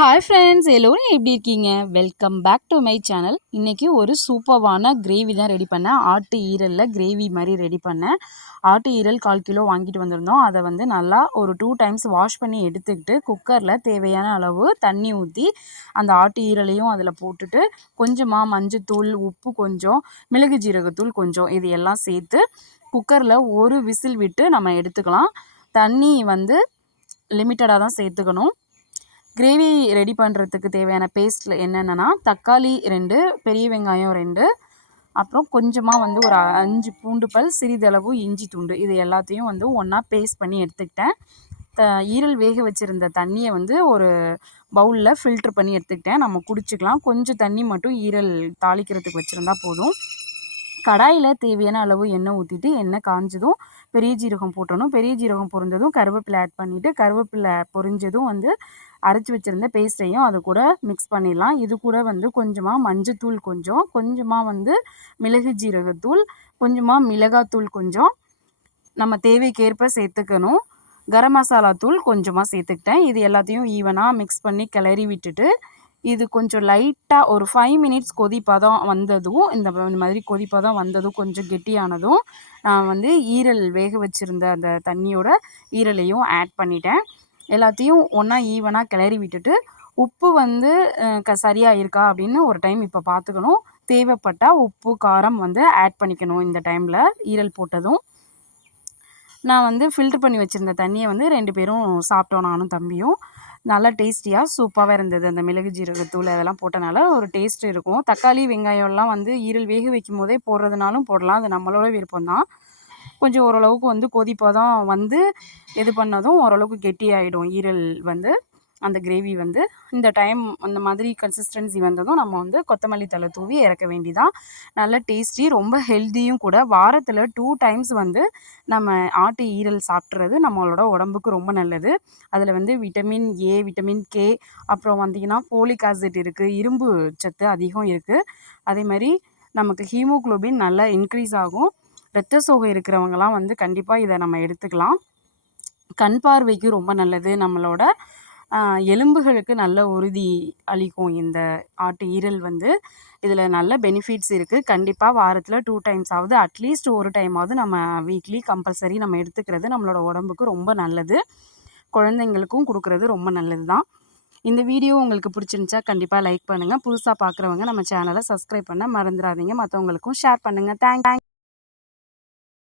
Hi friends எல்லோரும் எப்படி இருக்கீங்க? Welcome back to my channel இன்றைக்கி ஒரு சூப்பர்வான கிரேவி தான் ரெடி பண்ணேன். ஆட்டு ஈரலில் கிரேவி மாதிரி ரெடி பண்ணேன். ஆட்டு ஈரல் கால் கிலோ வாங்கிட்டு வந்திருந்தோம். அதை வந்து நல்லா ஒரு டூ டைம்ஸ் வாஷ் பண்ணி எடுத்துக்கிட்டு குக்கரில் தேவையான அளவு தண்ணி ஊற்றி அந்த ஆட்டு ஈரலையும் அதில் போட்டுட்டு கொஞ்சமாக மஞ்சத்தூள் உப்பு கொஞ்சம் மிளகு ஜீரகத்தூள் கொஞ்சம் இது எல்லாம் சேர்த்து குக்கரில் ஒரு விசில் விட்டு நம்ம எடுத்துக்கலாம். தண்ணி வந்து லிமிட்டடாக தான் சேர்த்துக்கணும். கிரேவி ரெடி பண்ணுறதுக்கு தேவையான பேஸ்ட்டில் என்னென்னா தக்காளி ரெண்டு பெரிய வெங்காயம் ரெண்டு அப்புறம் கொஞ்சமாக வந்து ஒரு அஞ்சு பூண்டு பல் சிறிதளவு இஞ்சி துண்டு இது எல்லாத்தையும் வந்து ஒன்றா பேஸ்ட் பண்ணி எடுத்துக்கிட்டேன். த ஈரல் வேக வச்சுருந்த தண்ணியை வந்து ஒரு பவுலில் ஃபில்ட்ரு பண்ணி எடுத்துக்கிட்டேன். நம்ம குடிச்சிக்கலாம். கொஞ்சம் தண்ணி மட்டும் ஈரல் தாளிக்கிறதுக்கு வச்சுருந்தா போதும். கடாயில் தேவையான அளவு எண்ணெய் ஊற்றிட்டு எண்ணெய் காஞ்சதும் பெரிய ஜீரகம் போட்டணும் பெரிய ஜீரகம் பொரிஞ்சதும் கருவேப்பிலை ஆட் பண்ணிவிட்டு கருவேப்பிலை பொரிஞ்சதும் வந்து அரைச்சி வச்சுருந்த பேஸ்ட்டையும் அது கூட மிக்ஸ் பண்ணிடலாம். இது கூட வந்து கொஞ்சமாக மஞ்சத்தூள் கொஞ்சம் கொஞ்சமாக வந்து மிளகு ஜீரகத்தூள் கொஞ்சமாக மிளகாத்தூள் கொஞ்சம் நம்ம தேவைக்கேற்ப சேர்த்துக்கணும். கரம் மசாலா தூள் கொஞ்சமாக சேர்த்துக்கிட்டேன். இது எல்லாத்தையும் ஈவனாக மிக்ஸ் பண்ணி கிளறி விட்டுட்டு இது கொஞ்சம் லைட்டாக ஒரு ஃபைவ் மினிட்ஸ் கொதிப்பதம் வந்ததும் இந்த மாதிரி கொதிப்பதம் வந்ததும் கொஞ்சம் கெட்டியானதும் நான் வந்து ஈரல் வேக வச்சுருந்த அந்த தண்ணியோட ஈரலையும் ஆட் பண்ணிட்டேன். எல்லாத்தையும் ஒன்றா ஈவனாக கிளறி விட்டுட்டு உப்பு வந்து க சரியாக இருக்கா அப்படின்னு ஒரு டைம் இப்போ பார்த்துக்கணும் தேவைப்பட்டால் உப்பு காரம் வந்து ஆட் பண்ணிக்கணும் இந்த டைமில் ஈரல் போட்டதும். நான் வந்து ஃபில்ட்ரு பண்ணி வச்சுருந்த தண்ணியை வந்து ரெண்டு பேரும் சாப்பிட்டோம் நானும் தம்பியும். நல்லா டேஸ்டியாக சூப்பராக இருந்தது. அந்த மிளகு ஜீரகத்தூள் அதெல்லாம் போட்டனால ஒரு டேஸ்ட் இருக்கும். தக்காளி வெங்காயம்லாம் வந்து ஈரல் வேக வைக்கும் போதே போடுறதுனாலும் போடலாம். அது நம்மளோட விருப்பம் தான். கொஞ்சம் ஓரளவுக்கு வந்து கொதிப்பதம் வந்து இது பண்ணதும் ஓரளவுக்கு கெட்டியாயிடும். ஈரல் வந்து அந்த கிரேவி வந்து இந்த டைம் அந்த மாதிரி கன்சிஸ்டன்சி வந்ததும் நம்ம வந்து கொத்தமல்லி தலை தூவி இறக்க வேண்டிதான். நல்ல டேஸ்டி ரொம்ப ஹெல்த்தியும் கூட. வாரத்தில் டூ டைம்ஸ் வந்து நம்ம ஆட்டு ஈரல் சாப்பிட்றது நம்மளோட உடம்புக்கு ரொம்ப நல்லது. அதில் வந்து விட்டமின் ஏ விட்டமின் கே அப்புறம் வந்தீங்கன்னா ஃபோலிக் ஆசிட் இருக்குது இரும்பு சத்து அதிகம் இருக்குது அதே மாதிரி நமக்கு ஹீமோக்ளோபின் நல்லா இன்க்ரீஸ் ஆகும். ரத்த சோகை இருக்கிறவங்கலாம் வந்து கண்டிப்பாக இதை நம்ம எடுத்துக்கலாம். கண் பார்வைக்கு ரொம்ப நல்லது. நம்மளோட எலும்புகளுக்கு நல்ல உறுதி அளிக்கும் இந்த ஆட்டு ஈரல் வந்து. இதில் நல்ல பெனிஃபிட்ஸ் இருக்குது கண்டிப்பாக வாரத்தில் டூ டைம்ஸ் ஆகுது அட்லீஸ்ட் ஒரு டைமாவது நம்ம வீக்லி கம்பல்சரி நம்ம எடுத்துக்கிறது நம்மளோட உடம்புக்கு ரொம்ப நல்லது. குழந்தைங்களுக்கும் கொடுக்குறது ரொம்ப நல்லது தான் இந்த வீடியோ உங்களுக்கு பிடிச்சிருந்துச்சா கண்டிப்பாக லைக் பண்ணுங்கள் புதுசாக பார்க்குறவங்க நம்ம சேனலை சப்ஸ்கிரைப் பண்ண மறந்துடாதீங்க. மற்றவங்களுக்கும் ஷேர் பண்ணுங்கள் தேங்க்